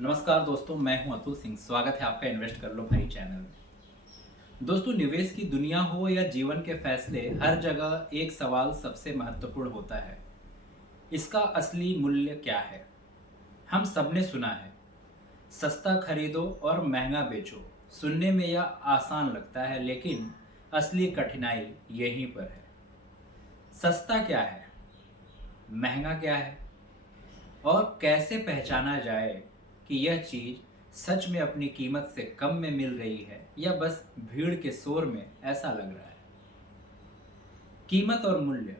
नमस्कार दोस्तों, मैं हूं अतुल सिंह। स्वागत है आपका इन्वेस्ट कर लो भाई चैनल में। दोस्तों, निवेश की दुनिया हो या जीवन के फैसले, हर जगह एक सवाल सबसे महत्वपूर्ण होता है। इसका असली मूल्य क्या है? हम सबने सुना है, सस्ता खरीदो और महंगा बेचो। सुनने में यह आसान लगता है, लेकिन असली कठिनाई यहीं पर है। सस्ता क्या है? महंगा क्या है? और कैसे पहचाना जाए कि यह चीज़ सच में अपनी कीमत से कम में मिल रही है या बस भीड़ के शोर में ऐसा लग रहा है? कीमत और मूल्य,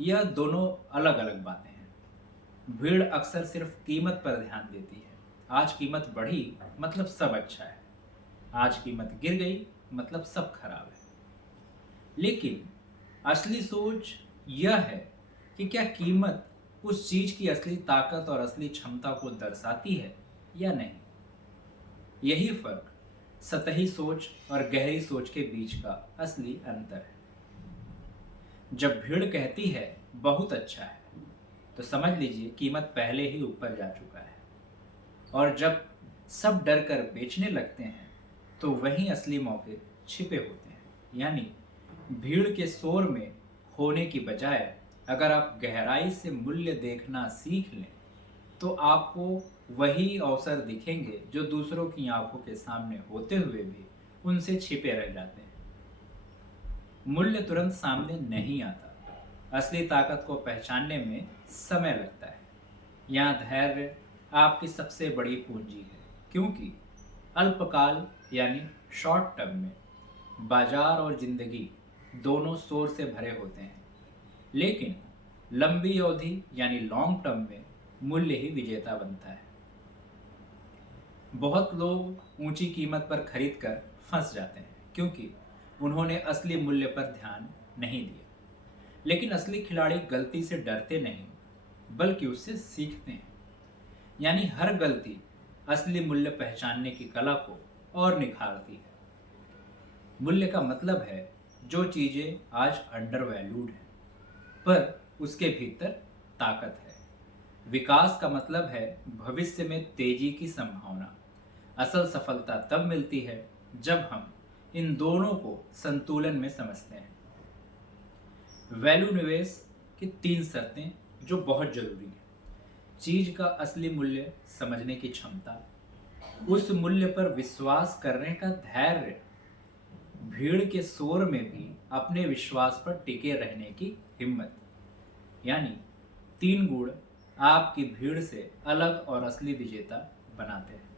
यह दोनों अलग अलग बातें हैं। भीड़ अक्सर सिर्फ कीमत पर ध्यान देती है। आज कीमत बढ़ी मतलब सब अच्छा है, आज कीमत गिर गई मतलब सब खराब है। लेकिन असली सोच यह है कि क्या कीमत उस चीज की असली ताकत और असली क्षमता को दर्शाती है या नहीं। यही फर्क सतही सोच और गहरी सोच के बीच का असली अंतर है। जब भीड़ कहती है बहुत अच्छा है, तो समझ लीजिए कीमत पहले ही ऊपर जा चुका है। और जब सब डर कर बेचने लगते हैं, तो वहीं असली मौके छिपे होते हैं। यानी भीड़ के शोर में खोने की बजाय अगर आप गहराई से मूल्य देखना सीख लें, तो आपको वही अवसर दिखेंगे जो दूसरों की आंखों के सामने होते हुए भी उनसे छिपे रह जाते हैं। मूल्य तुरंत सामने नहीं आता। असली ताकत को पहचानने में समय लगता है। यहाँ धैर्य आपकी सबसे बड़ी पूंजी है, क्योंकि अल्पकाल यानी शॉर्ट टर्म में बाजार और जिंदगी दोनों शोर से भरे होते हैं, लेकिन लंबी अवधि यानी लॉन्ग टर्म में मूल्य ही विजेता बनता है। बहुत लोग ऊंची कीमत पर खरीद कर फंस जाते हैं, क्योंकि उन्होंने असली मूल्य पर ध्यान नहीं दिया। लेकिन असली खिलाड़ी गलती से डरते नहीं, बल्कि उससे सीखते हैं। यानी हर गलती असली मूल्य पहचानने की कला को और निखारती है। मूल्य का मतलब है जो चीजें आज अंडर वैल्यूड हैं, पर उसके भीतर ताकत है। विकास का मतलब है भविष्य में तेजी की संभावना। असल सफलता तब मिलती है जब हम इन दोनों को संतुलन में समझते हैं। वैल्यू निवेश की 3 शर्तें जो बहुत जरूरी है। चीज का असली मूल्य समझने की क्षमता, उस मूल्य पर विश्वास करने का धैर्य, भीड़ के शोर में भी अपने विश्वास पर टिके रहने की हिम्मत। यानी 3 गुण आपकी भीड़ से अलग और असली विजेता बनाते हैं।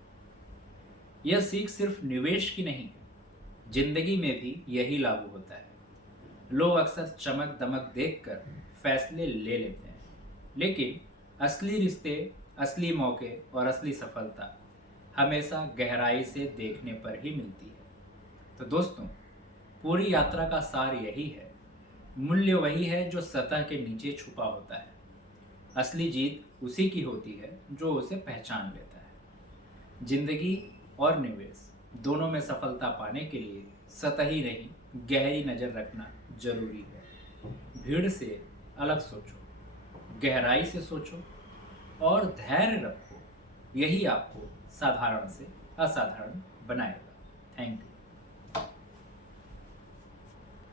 यह सीख सिर्फ निवेश की नहीं है, जिंदगी में भी यही लागू होता है। लोग अक्सर चमक दमक देखकर फैसले ले लेते हैं, लेकिन असली रिश्ते, असली मौके और असली सफलता हमेशा गहराई से देखने पर ही मिलती है। तो दोस्तों, पूरी यात्रा का सार यही है, मूल्य वही है जो सतह के नीचे छुपा होता है। असली जीत उसी की होती है जो उसे पहचान लेता है। जिंदगी और निवेश दोनों में सफलता पाने के लिए सतही नहीं, गहरी नज़र रखना जरूरी है। भीड़ से अलग सोचो, गहराई से सोचो और धैर्य रखो। यही आपको साधारण से असाधारण बनाएगा। Thank you.